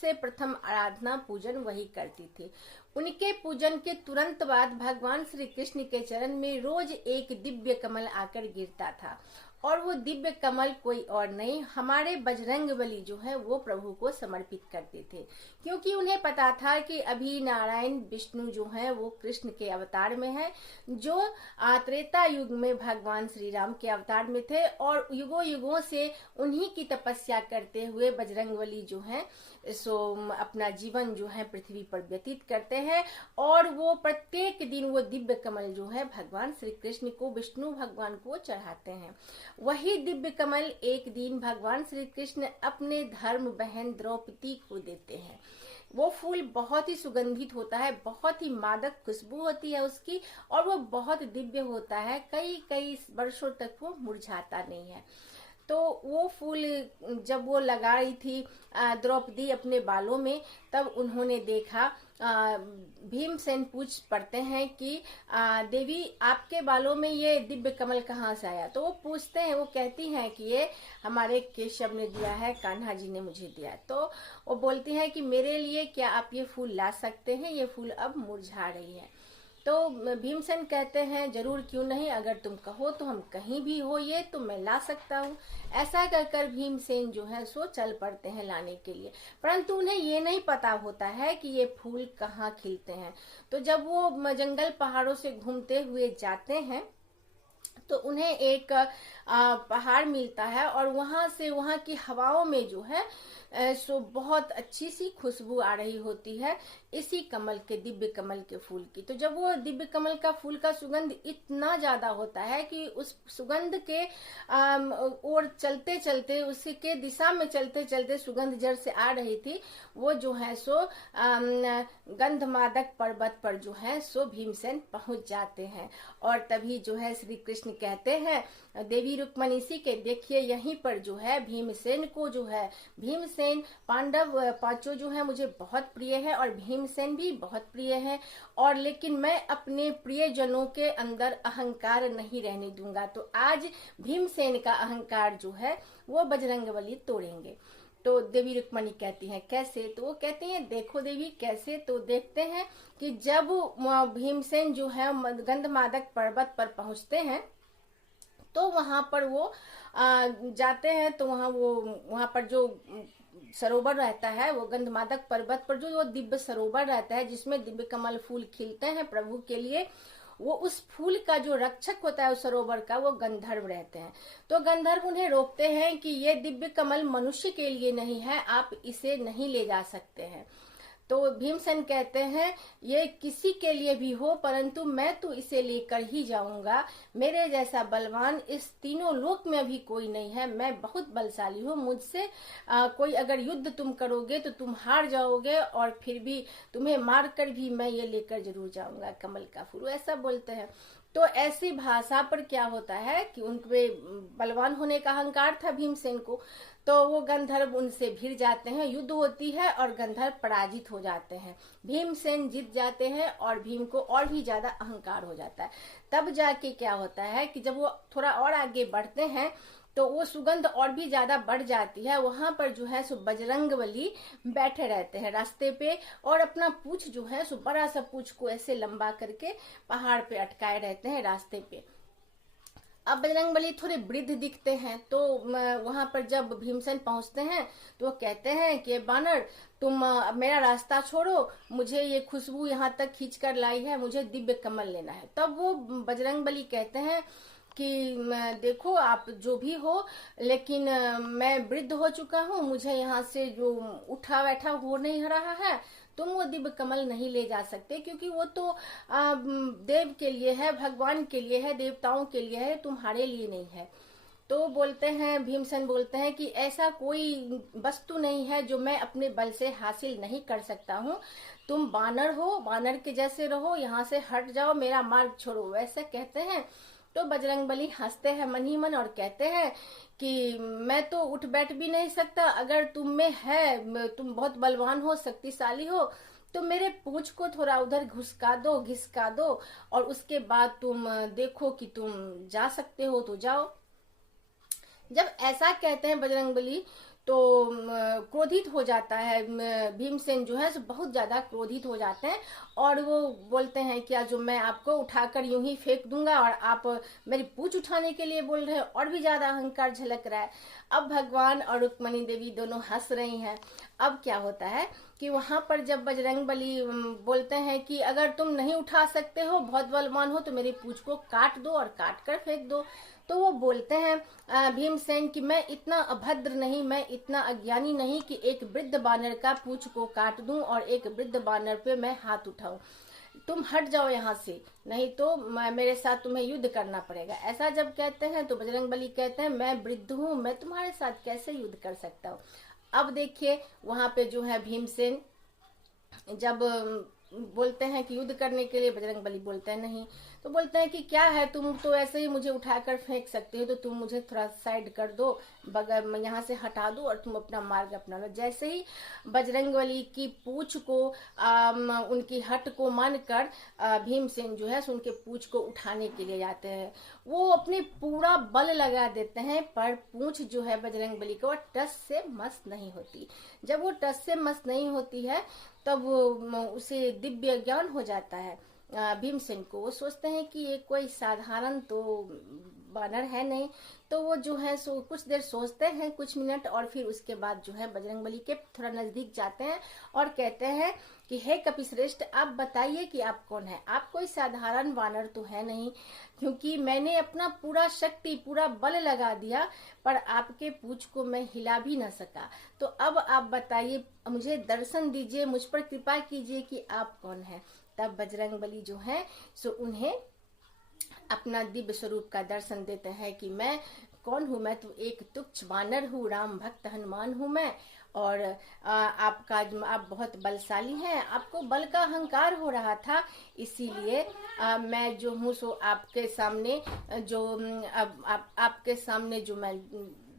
सबसे प्रथम आराधना पूजन वही करती थी। उनके पूजन के तुरंत बाद भगवान श्री कृष्ण के चरण में रोज एक दिव्य कमल आकर गिरता था, और वो दिव्य कमल कोई और नहीं, हमारे बजरंगबली जो है वो प्रभु को समर्पित करते थे। क्योंकि उन्हें पता था कि अभी नारायण विष्णु जो है वो कृष्ण के अवतार में है, जो त्रेता युग में भगवान श्री राम के अवतार में थे, और युगों युगों से उन्हीं की तपस्या करते हुए बजरंगबली जो है सो अपना जीवन जो है पृथ्वी पर व्यतीत करते हैं। और वो प्रत्येक दिन वो दिव्य कमल जो है भगवान श्री कृष्ण को, विष्णु भगवान को चढ़ाते हैं। वही दिव्य कमल एक दिन भगवान श्री कृष्ण अपने धर्म बहन द्रौपदी को देते हैं। वो फूल बहुत ही सुगंधित होता है, बहुत ही मादक खुशबू होती है उसकी, और वो बहुत दिव्य होता है, कई कई वर्षों तक वो मुरझाता नहीं है। तो वो फूल जब वो लगाई थी द्रौपदी अपने बालों में, तब उन्होंने देखा, भीमसेन पूछ पड़ते हैं कि देवी आपके बालों में ये दिव्य कमल कहाँ से आया? तो वो पूछते हैं, वो कहती हैं कि ये हमारे केशव ने दिया है, कान्हा जी ने मुझे दिया। तो वो बोलती हैं कि मेरे लिए क्या आप ये फूल ला सकते हैं? ये फूल अब मुरझा रही है। तो भीमसेन कहते हैं जरूर, क्यों नहीं, अगर तुम कहो तो हम कहीं भी हो ये तो मैं ला सकता हूँ। ऐसा कहकर भीमसेन जो है सो चल पड़ते हैं लाने के लिए, परंतु उन्हें ये नहीं पता होता है कि ये फूल कहाँ खिलते हैं। तो जब वो जंगल पहाड़ों से घूमते हुए जाते हैं तो उन्हें एक पहाड़ मिलता है, और वहां से वहां की हवाओं में जो है सो बहुत अच्छी सी खुशबू आ रही होती है इसी कमल के, दिव्य कमल के फूल की। तो जब वो दिव्य कमल का फूल का सुगंध इतना ज्यादा होता है कि उस सुगंध के ओर चलते चलते, उसके दिशा में चलते चलते सुगंध जड़ से आ रही थी, वो जो है सो गंधमादक पर्वत पर जो है सो भीमसेन पहुंच जाते हैं। और तभी जो है श्री कृष्ण कहते हैं देवी रुक्मणी सी के, देखिए यहीं पर जो है भीमसेन को जो है, भीमसेन पांडव पांचों जो है मुझे बहुत प्रिय है, और भीमसेन भी बहुत प्रिय है, और लेकिन मैं अपने प्रियजनों के अंदर अहंकार नहीं रहने दूंगा। तो आज भीमसेन का अहंकार जो है वो बजरंगबली तोड़ेंगे। तो देवी रुक्मणी कहती हैं कैसे? तो वो कहती हैं देखो देवी कैसे? तो देखते हैं कि जब भीमसेन जो है गंधमादक पर्वत पर पहुंचते हैं तो वहां पर वो जाते हैं, तो वहां पर जो सरोवर रहता है, वो गंधमादक पर्वत पर जो वो दिव्य सरोवर रहता है जिसमें दिव्य कमल फूल खिलते हैं प्रभु के लिए, वो उस फूल का जो रक्षक होता है उस सरोवर का, वो गंधर्व रहते हैं। तो गंधर्व उन्हें रोकते हैं कि ये दिव्य कमल मनुष्य के लिए नहीं है, आप इसे नहीं ले जा सकते हैं। तो भीमसेन कहते हैं ये किसी के लिए भी हो, परंतु मैं तो इसे लेकर ही जाऊंगा। मेरे जैसा बलवान इस तीनों लोक में भी कोई नहीं है, मैं बहुत बलशाली हूँ। मुझसे कोई अगर युद्ध तुम करोगे तो तुम हार जाओगे, और फिर भी तुम्हें मार कर भी मैं ये लेकर जरूर जाऊंगा कमल का फूल, ऐसा बोलते हैं। तो ऐसी भाषा पर क्या होता है कि उनके बलवान होने का अहंकार था भीमसेन को, तो वो गंधर्व उनसे भिड़ जाते हैं, युद्ध होती है और गंधर्व पराजित हो जाते हैं, भीमसेन जीत जाते हैं, और भीम को और भी ज्यादा अहंकार हो जाता है। तब जाके क्या होता है कि जब वो थोड़ा और आगे बढ़ते हैं तो वो सुगंध और भी ज्यादा बढ़ जाती है। वहां पर जो है सो बजरंगबली बैठे रहते हैं रास्ते पे, और अपना पूंछ जो है सो बड़ा सा पूंछ को ऐसे लंबा करके पहाड़ पे अटकाए रहते हैं रास्ते पे। अब बजरंगबली थोड़े वृद्ध दिखते हैं, तो वहां पर जब भीमसेन पहुंचते हैं तो वो कहते हैं कि बानर तुम मेरा रास्ता छोड़ो, मुझे ये खुशबू यहाँ तक खींच कर लाई है, मुझे दिव्य कमल लेना है। तब वो बजरंगबली कहते हैं कि देखो आप जो भी हो, लेकिन मैं वृद्ध हो चुका हूँ, मुझे यहाँ से जो उठा बैठा हो नहीं रहा है, तुम वो दिव्य कमल नहीं ले जा सकते, क्योंकि वो तो देव के लिए है, भगवान के लिए है, देवताओं के लिए है, तुम्हारे लिए नहीं है। तो बोलते हैं, भीमसेन बोलते हैं कि ऐसा कोई वस्तु नहीं है जो मैं अपने बल से हासिल नहीं कर सकता हूँ, तुम बानर हो, बानर के जैसे रहो, यहाँ से हट जाओ, मेरा मार्ग छोड़ो, वैसे कहते हैं। तो बजरंगबली हंसते हैं मन ही मन और कहते हैं कि मैं तो उठ बैठ भी नहीं सकता, अगर तुम में है, तुम बहुत बलवान हो, शक्तिशाली हो, तो मेरे पूंछ को थोड़ा उधर घुसका दो, घिसका दो, और उसके बाद तुम देखो कि तुम जा सकते हो तो जाओ। जब ऐसा कहते हैं बजरंगबली, तो क्रोधित हो जाता है। भीमसेन जो है सो बहुत ज्यादा क्रोधित हो जाते हैं और वो बोलते हैं क्या जो मैं आपको उठाकर यूं ही फेंक दूंगा और आप मेरी पूंछ उठाने के लिए बोल रहे हैं, और भी ज्यादा अहंकार झलक रहा है। अब भगवान और रुक्मणी देवी दोनों हंस रही हैं। अब क्या होता है कि वहां पर जब बजरंगबली बोलते हैं कि अगर तुम नहीं उठा सकते हो, बहुत बलवान हो, तो मेरी पूंछ को काट दो और काट कर फेंक दो। तो वो बोलते हैं भीमसेन कि मैं इतना अभद्र नहीं, मैं इतना अज्ञानी नहीं कि एक वृद्ध बानर का पूंछ को काट दूं और एक वृद्ध बानर पे मैं हाथ उठाऊं। तुम हट जाओ यहाँ से, नहीं तो मेरे साथ तुम्हें युद्ध करना पड़ेगा। ऐसा जब कहते हैं तो बजरंगबली कहते हैं मैं वृद्ध हूँ, मैं तुम्हारे साथ कैसे युद्ध कर सकता हूँ। अब देखिए वहां पे जो है भीमसेन जब बोलते हैं कि युद्ध करने के लिए, बजरंगबली बोलते हैं नहीं। तो बोलते हैं कि क्या है, तुम तो ऐसे ही मुझे उठाकर फेंक सकते हो, तो तुम मुझे थोड़ा साइड कर दो, बगल यहाँ से हटा दो और तुम अपना मार्ग अपना लो। जैसे ही बजरंगबली की पूंछ को उनकी हट को मानकर भीमसेन जो है उनके पूंछ को उठाने के लिए जाते हैं। वो अपने पूरा बल लगा देते हैं, पर पूंछ जो है बजरंगबली को टस से मस नहीं होती। जब वो टस से मस नहीं होती है तब उसे दिव्य ज्ञान हो जाता है भीमसेन को। वो सोचते हैं कि ये कोई साधारण तो बानर है नहीं। तो वो जो है सो कुछ देर सोचते हैं, कुछ मिनट, और फिर उसके बाद जो है बजरंगबली के थोड़ा नजदीक जाते हैं और कहते हैं कि हे कपिश्रेष्ठ, आप बताइए कि आप कौन है। आप कोई साधारण बानर तो है नहीं, क्योंकि मैंने अपना पूरा शक्ति, पूरा बल लगा दिया, पर आपके पूंछ को मैं हिला भी न सका। तो अब आप बताइए, मुझे दर्शन दीजिए, मुझ पर कृपा कीजिए कि आप कौन है। तब बजरंगबली जो है सो उन्हें अपना दिव्य स्वरूप का दर्शन देते हैं कि मैं कौन हूँ, मैं तो एक तुच्छ बानर हूँ, राम भक्त हनुमान हूँ मैं। और आप बहुत बलशाली हैं, आपको बल का अहंकार हो रहा था, इसीलिए मैं जो हूँ सो आपके सामने जो आपके सामने जो मैं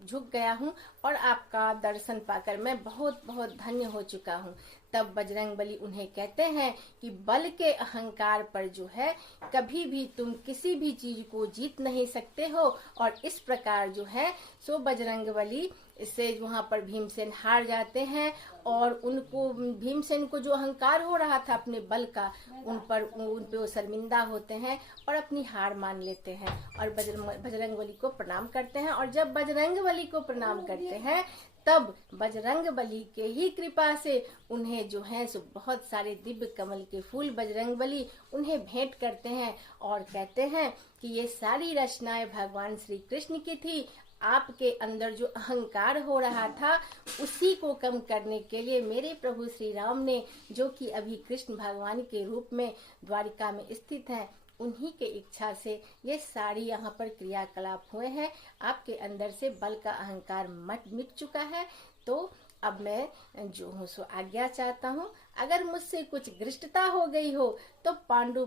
झुक गया हूँ और आपका दर्शन पाकर मैं बहुत बहुत धन्य हो चुका हूँ। तब बजरंगबली उन्हें कहते हैं कि बल के अहंकार पर जो है कभी भी तुम किसी भी चीज को जीत नहीं सकते हो। और इस प्रकार जो है सो बजरंगबली से वहां पर भीमसेन हार जाते हैं और उनको, भीमसेन को जो अहंकार हो रहा था अपने बल का, उन पे वो शर्मिंदा होते हैं और अपनी हार मान लेते हैं और बजरंगबली को प्रणाम करते हैं। और जब बजरंगबली को प्रणाम करते हैं तब बजरंगबली के ही कृपा से उन्हें जो है सो बहुत सारे दिव्य कमल के फूल बजरंगबली उन्हें भेंट करते हैं और कहते हैं कि ये सारी रचनाएं भगवान श्री कृष्ण की थी। आपके अंदर जो अहंकार हो रहा था उसी को कम करने के लिए मेरे प्रभु श्री राम ने, जो कि अभी कृष्ण भगवान के रूप में द्वारिका में स्थित हैं, उन्हीं के इच्छा से ये सारी यहाँ पर क्रियाकलाप हुए हैं। आपके अंदर से बल का अहंकार मिट चुका है। तो अब मैं जो हूँ सो आज्ञा चाहता हूँ। अगर मुझसे कुछ गृष्टता हो गई हो तो पांडु